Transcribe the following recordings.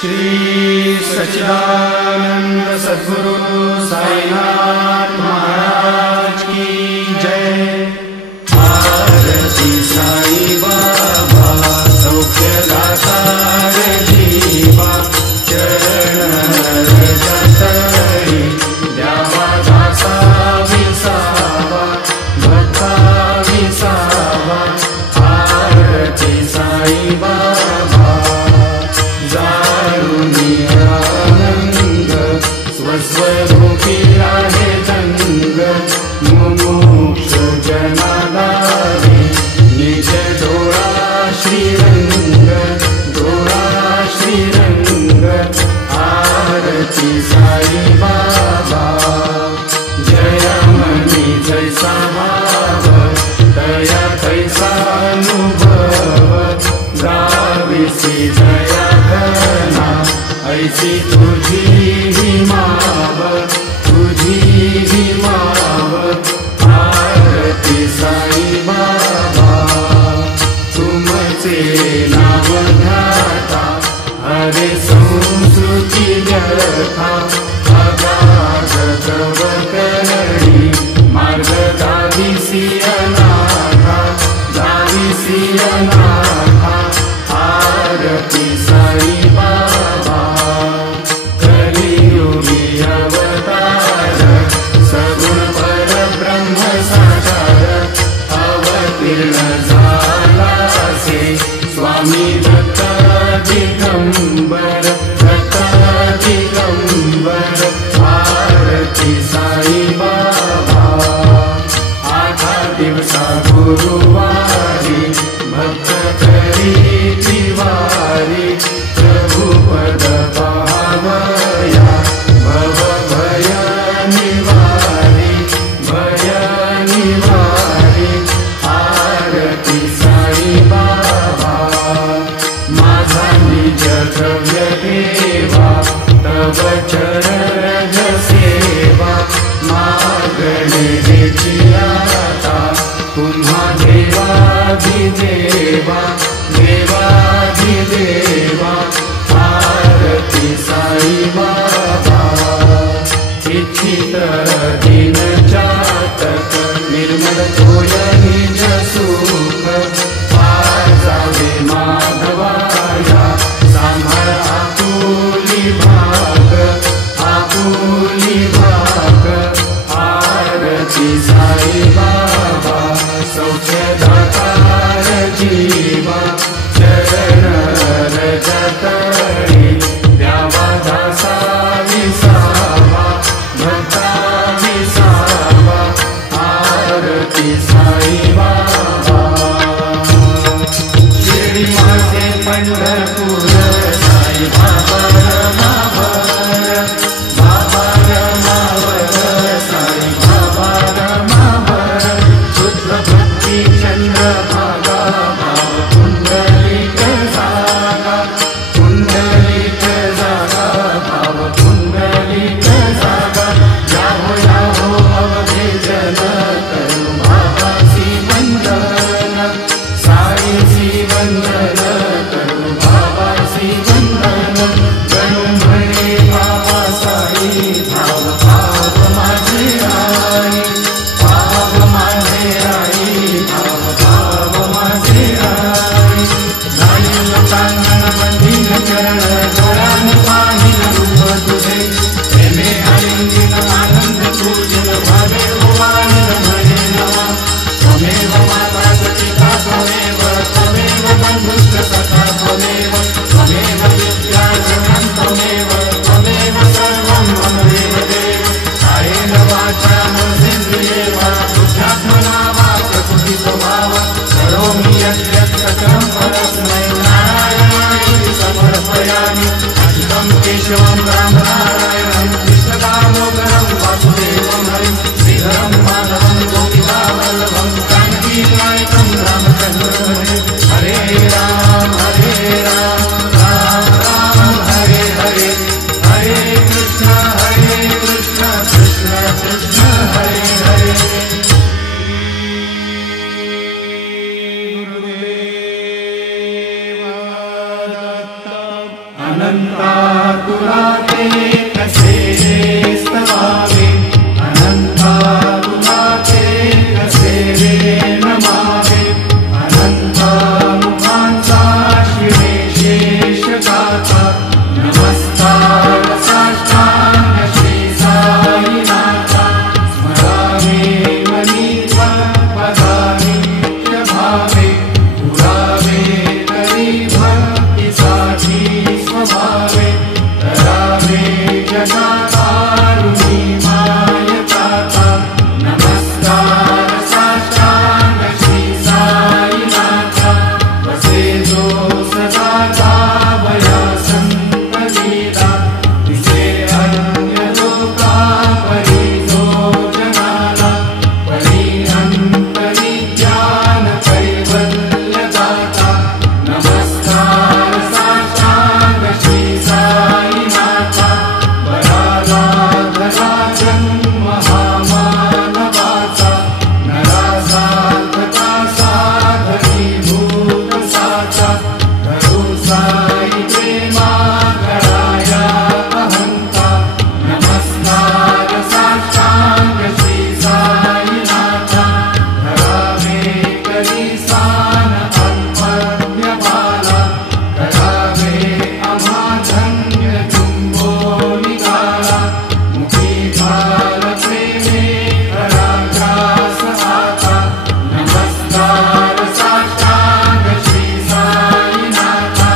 श्री सच्चिदानंद सद्गुरु साईनाथ महाराज की जय। आरती साई बाबा सौख्यदाता जीवा चरण रजतरी द्यावा दासा विसावा भक्ता विसावा। आरती साई बाबा स्वस्वरूपी आहे दंग मुमुक्ष जनादारी निज डोळा श्रीरंग डोळा श्रीरंग। आरती साई बाबा जय मनी जैसा भाव दया तैसा अनुभव गाविसी दया घना ऐसी तुझी हिमाव तुझी हिमाव। आरती साई बाबा तुमचे नाव ध्याता हरे संस्कृती व्यथा अगाध तव करणी मार्ग दाविसी अनाथा दाविसी अनाथा। आरती साई बाबा कलियुगी अवतार सगुण पर ब्रह्म साकार अवतीर्ण झाला से स्वामी दत्त दिगंबर दत्त दिगंबर। आरती साई बाबा आठा दिवसा गुरुवारी भक्त करी तिवारी प्रभु पद पावया भव भय निवारी भय निवारी। आरती साई बाबा माझा निज द्रव्य देवा तव चरण सेवा मागणे देची आता पुन्हा देवाधिदेवा देवाधिदेवा। आरती साई बाबा इच्छित दिन जातक निर्मल होय निज सुख पाजावे माधवाया सांभाळ आपुली भाग आपुली भाग। आरती साई बाबा सौख्यदातार जीवा चरण रजतरी द्यावा दासा विसावा भक्ता विसावा। आरती साई बाबा शिर्डी माझे पंढरपूर साई बाबा रमावर बाबा रमावर साई बाबा रमावर। शुद्ध भक्ती चंद्रभागा भाव पुंडलिक जागा पुंडलिक जागा भाव पुंडलिक जागा। याहो याहो अवधेजन करू बाबासी वंदन साईसी वंदन करू बाबासी वंदन। गणु अनंता तुला ते कसे रे स्तवावे, अनंता तुला ते कसे रे नमावे, अनंता मुखांचा शिवे शेष गाथा, नमस्कार साष्टांग श्री साईनाथा, स्मरावे मनी पदानि नित्य भावे, पुरावे तरी भक्तीसाठी स्वभावे, करावे जगाकारुणी मायताता, नमस्कार साष्टांग श्री साईनाथा, वसे जो सदा गावया संत लीला, तिसे अन्य लोका परी जो जनाला, परी अंतरी ज्ञान कैवल्य दाता, नमस्कार साष्टांग श्री साईनाथा, बराला धरा जन्म हा मानवाचा, नरा साधका साधनीभूत साचा, करू साई प्रेमा गळाया अहंता, नमस्कार साष्टांग श्री साईनाथा, धरावे करी सान अल्पज्ञ बाला, करावे आम्हा धन्य तुंबो निघाला, मुखी घाल प्रेमे पराग्रास आता, नमस्कार साष्टांग श्री साईनाथा,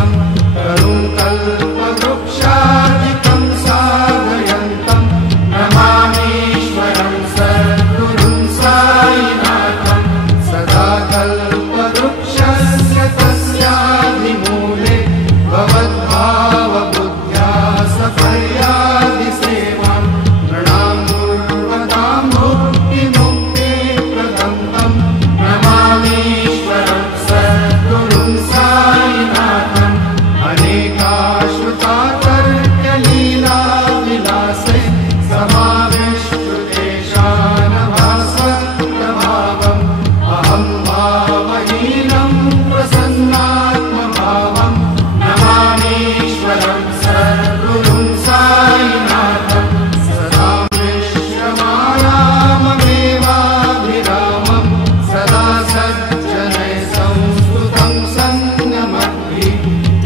सहितं तरुं कल्पवृक्षादिकं साधयन्तं नमामीश्वरं सद्गुरुं साईनाथं सदा कल्पवृक्षस्य तस्याधिमूले भवद्भावबुद्ध्या सफल्यादिसेवां नृणां दुर्मतां मुक्तिमुक्तिप्रदं तं नमामीश्वरं सद्गुरुं साईनाथम् अनेकाश्रुतातर्क्यलीलाविलासे समाविष्टुतेषानभासप्रभावम् अहं भावहीनं प्रसन्नात्मभावं नमामीश्वरं सद्गुरुं साईनाथम् सदा विश्वमायाममेवाभिरामं सदा सज्जनैः संस्तुतं सन्नमद्भिः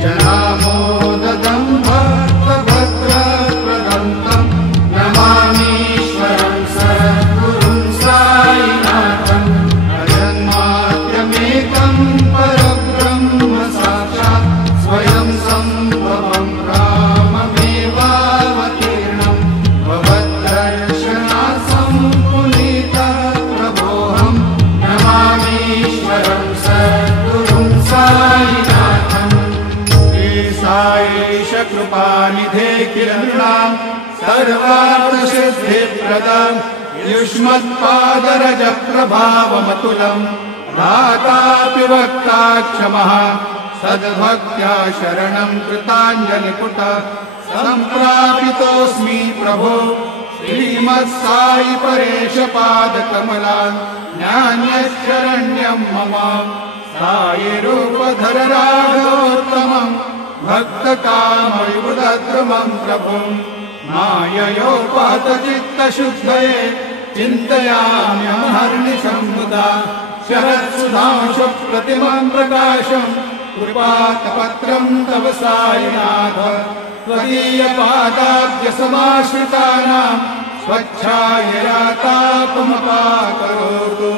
जनामोददं भक्तभद्रप्रदं तं नमामीश्वरं सद्गुरुं साईनाथम् अजन्माद्यमेकं परब्रह्म साक्षात् स्वयं सम्भवं राममेवावतीर्णं भवद्दर्शनात् सम्पुनीतप्रभोऽहं नमामीश्वरं सद्गुरुं साईनाथम् श्री साईश कृपानिधे किरणां सर्वार्थसिद्धिप्रदं युष्मत्पादरजप्रभावमतुलं धातापि वक्ता क्षमः सद्भक्त्या शरणं कृताञ्जलिपुट सम्प्रापितोऽस्मि प्रभो श्रीमत्साई परेश पादकमला नान्यशरण्यं मम साईरूपधर राघवोत्तमं भक्तकामविबुधद्रुमं प्रभुं माययोपहतचित्तशुद्धये चिन्तयाम्यहर्निशं मुदा शरत्सुधांशुप्रतिमं प्रकाशं कृपातपत्रं तव साईनाथ त्वदीयपादाब्जसमाश्रितानां स्वच्छायया तापमपाकरोतु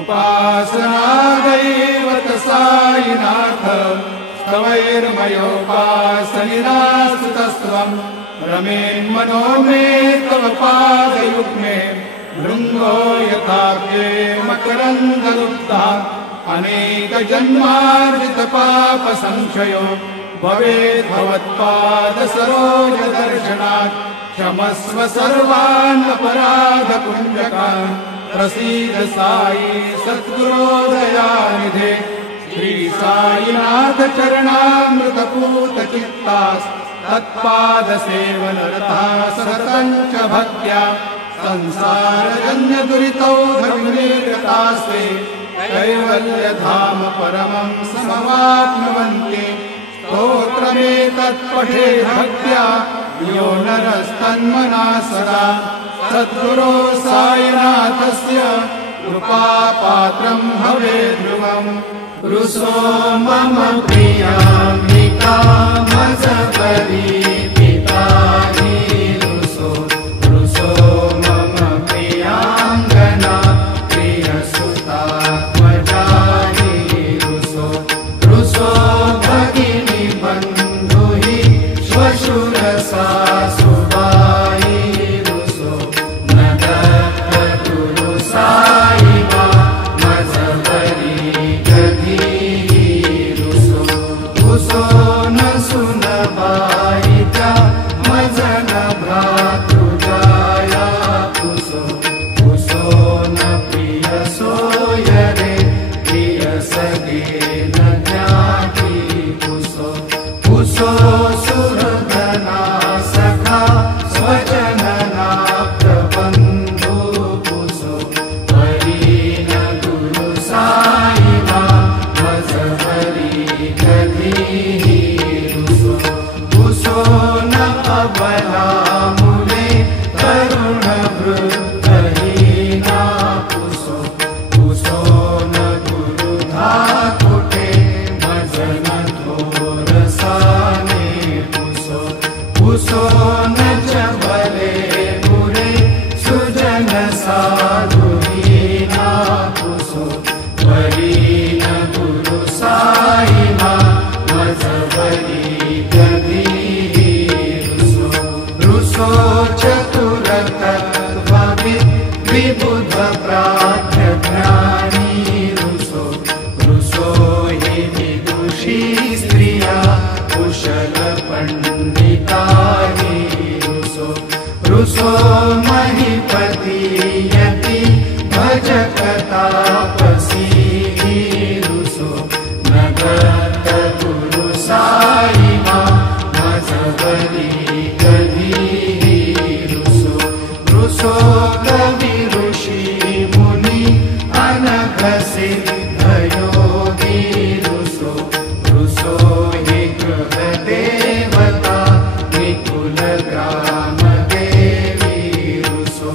उपासनादैवत साईनाथ स्तवैर्मयोपासनिरास्तुतस्त्वं रमेन्मनो मे तव पादयुग्मे भृङ्गो यथाब्जे मकरन्दलुब्धा अनेकजन्मार्जितपापसंशयो भवेत् भवत्पादसरोजदर्शनात् क्षमस्व सर्वान् अपराधपुञ्जकान् प्रसीद साई सद्गुरो दयानिधे श्री साईनाथ चरणामृतपूतचित्तास् तत्पादसेवनरता सततं च भक्त्या संसारजन्यदुरितौ धर्मनिर्गतास्ते कैवल्यधाम परमं समवाप्नुवन्ति स्तोत्रमेतत्पठे भक्त्या यो नरस्तन्मना सदा सद्गुरो साईनाथस्य कृपापात्रं भवेत् ध्रुवम् रुसो मम प्रियाम्बिका मजपरी पितानि रुसो मम प्रियाङ्गना प्रियसुतात्मजानि रुसो भगिनी बन्धुहि श्वशुरसासुबाई रुसो न दत्तगुरु साई मा मजपरी रुसो न सुनबाई त्या मजन भ्रातृजाया पुसो न प्रिय सोयरे प्रिय सगे न ज्ञाति पुसो सुहृदना सखा स्वजनना प्रबन्धु पुसो परीन गुरु साई मा मजहरी रुसो न अबला मुले तरुण वृद्धहीना पुसो न गुरुधा कुटे मजन थोरसाने पुसो न चबले मुरे सुजन साधुहीना पुसो वरीन गुरु साई मा मजहरी भरी गधी रुसो चतुरतत्त्वविद् विबुध प्राज्ञ ज्ञानी रुसो हि विदुषी स्त्रिया कुशल पंडितानि रुसो महीपति यति भजक तापसी रुसो नगत गुरु साई मां मजबरी गधी रुसो कवि ऋषि मुनि अनघ सिद्ध योगी रुसो हि गृह देवता विपुल ग्राम देवी रुसो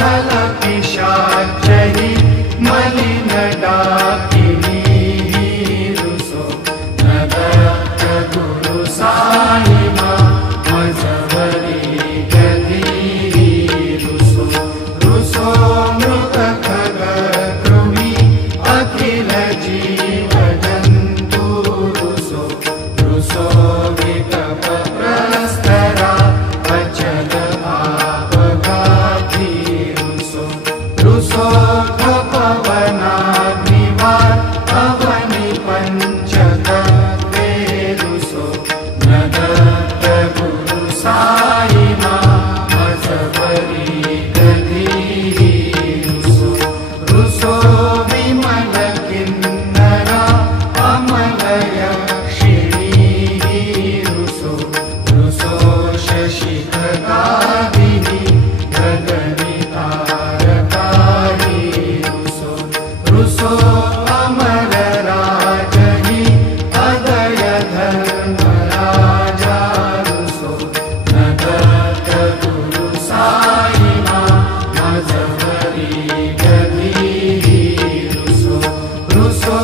खल पिशाचहि मलिन डाकिनी रुसो नगत गुरु साई मां मजबरी गधी रुसो मृत खग कृमि अखिल जीव जन्तु रुसो विकप प्रस्तरा अचल आपघाती रुसो खपवनाग्निवार अवनि पंचतत्वे रुसो नगत गुरु साई मां मजबरी गधी रुसो विमल किन्नरा अमल यक्षिणी रुसो शशि खगादिनी गगनि तारकाणि रुसो अमर राजहि अदय धर्मराजा रुसो नगत गुरु साई मां मजबरी गधी रुसो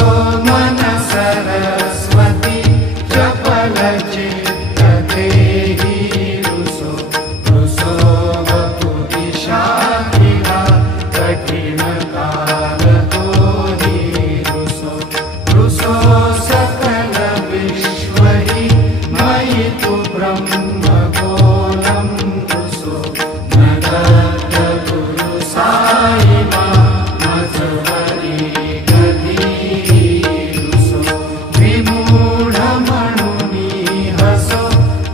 मन सरस्वती चपल चित्त देहि रुसो वपुरि शाखिला कठिन काल तोहि रुसो सकल विश्व हि मयि तु ब्रह्म गोलम रुसो नगत गुरु साई मां मजबरी गधी विमूढ मणुनि हसो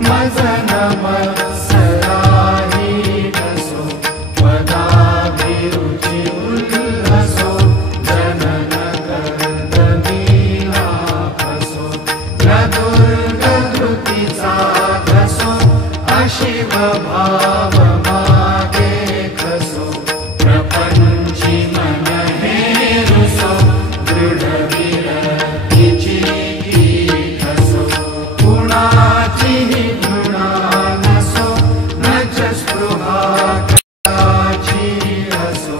मजन मत्सराहि हसो पदाभिरुचि उल्लसो जनन कर्दनीलाभसो प्रदुर्ग धृति साधसो अशिव भाव मागे खसो प्रपंचि मन हेरुसो दृढ विरक्ति चिकी खसो गुणाचि गुणानसो न च स्पृहा कदाचि हसो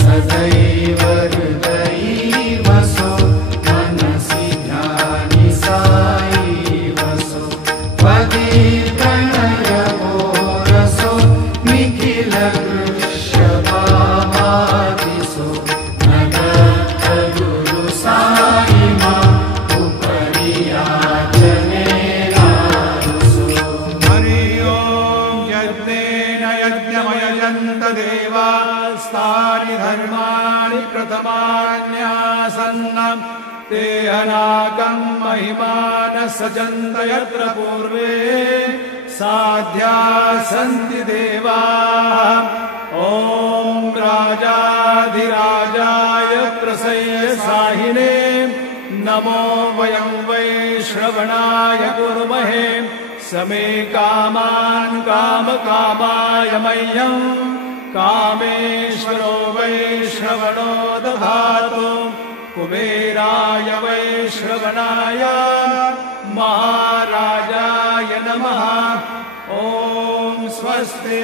सदैव हृदयी वसो मनसि ध्यानि साई वसो पदी प्रणय रसो निखिल वृषभादिसो नगत गुरु साई मां उपरि याचनेना हरि ओम यज्ञेन यज्ञमयजन्त देवास्तानि धर्माणि प्रथमान्यासन्नं ते अनाकं महिमानः सजन्त यत्र पूर्वे साध्या सन्ति देवाः ॐ राजाधिराजाय प्रसय्यसाहिने नमो वयं वै श्रवणाय कुर्महे समे कामान् कामकामाय मह्यं कामेश्वरो वै श्रवणो दधातु कुबेराय वै श्रवणाय महाराजाय नमः ॐ स्वस्ति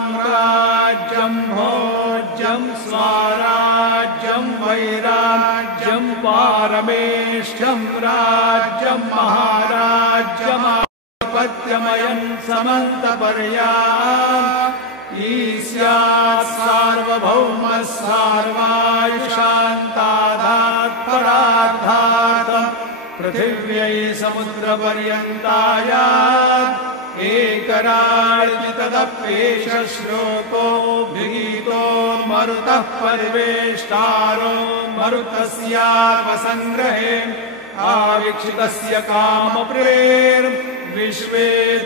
साम्राज्यं भोज्यं स्वराज्यं वैराज्यं पारमेष्ठ्यं राज्यं महाराज्यमाधिपत्यमयं समन्तपर्याम् ईस्यात् सार्वभौमः सार्वायुषान्तादात् परार्धात् पृथिव्यै समुद्रपर्यन्तायात् एकरार्जितदप्येष श्लोको विगीतो मरुतः पर्वेष्टारो मरुतस्यात्मसङ्ग्रहे आवीक्षितस्य कामप्रेर्विश्वे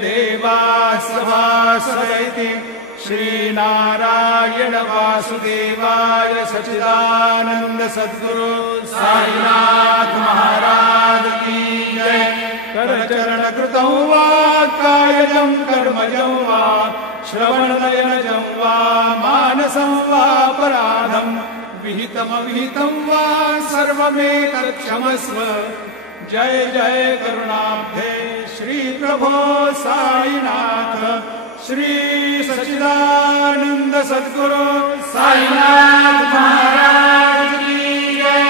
देवाः सभासद श्रीनारायण वासुदेवाय सच्चिदानंद सद्गुरु साईनाथ महाराज की जय। करचरण कृतं वा कायजं कर्मजं वा श्रवणनयनजं वा मानसं वा अपराधं विहितमविहितं वा सर्वमेतत्क्षमस्व। जय जय करुणाब्धे श्री प्रभो साईनाथ श्री सच्चिदानंद सद्गुरु साईनाथ महाराज की जय।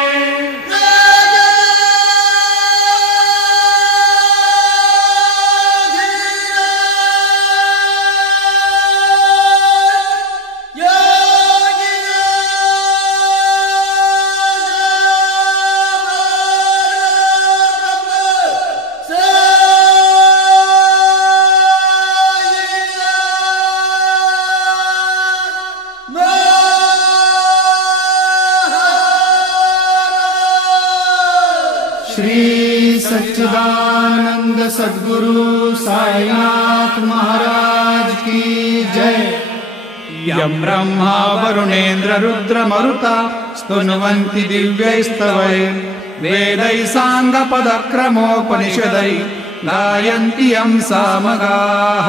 श्री सच्चिदानंद सद्गुरु साईनाथ महाराज की जय। यं ब्रह्मा वरुणेन्द्र रुद्र मरुता स्तुन्वन्ति दिव्यैस्तवैः वेदैः साङ्गपदक्रमोपनिषदैः गायन्ति यं सामगाः।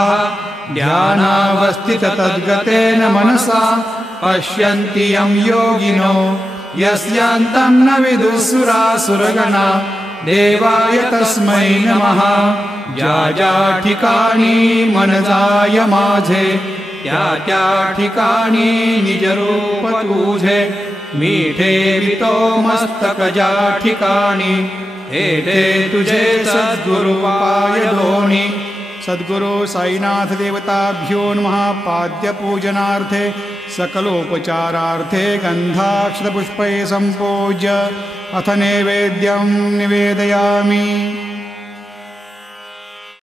ध्यानावस्थिततद्गतेन मनसा पश्यन्ति यं योगिनो यस्यान्तं न विदुःसुरासुरगणा देवाय तस्मै नमः। ज्या ज्या ठिकाणी मन जाय माझे त्या त्या ठिकाणी निज रूप तुझे मीठे वितो मस्तक ज्या ठिकाणी हे तुझे सद्गुरु पाय दोणी। सद्गुरु साईनाथ देवताभ्यो नमः। पाद्य पूजनार्थे सकलोपचारार्थे गन्धाक्षतपुष्पैः सम्पूज्य अथ नैवेद्यं निवेदयामि।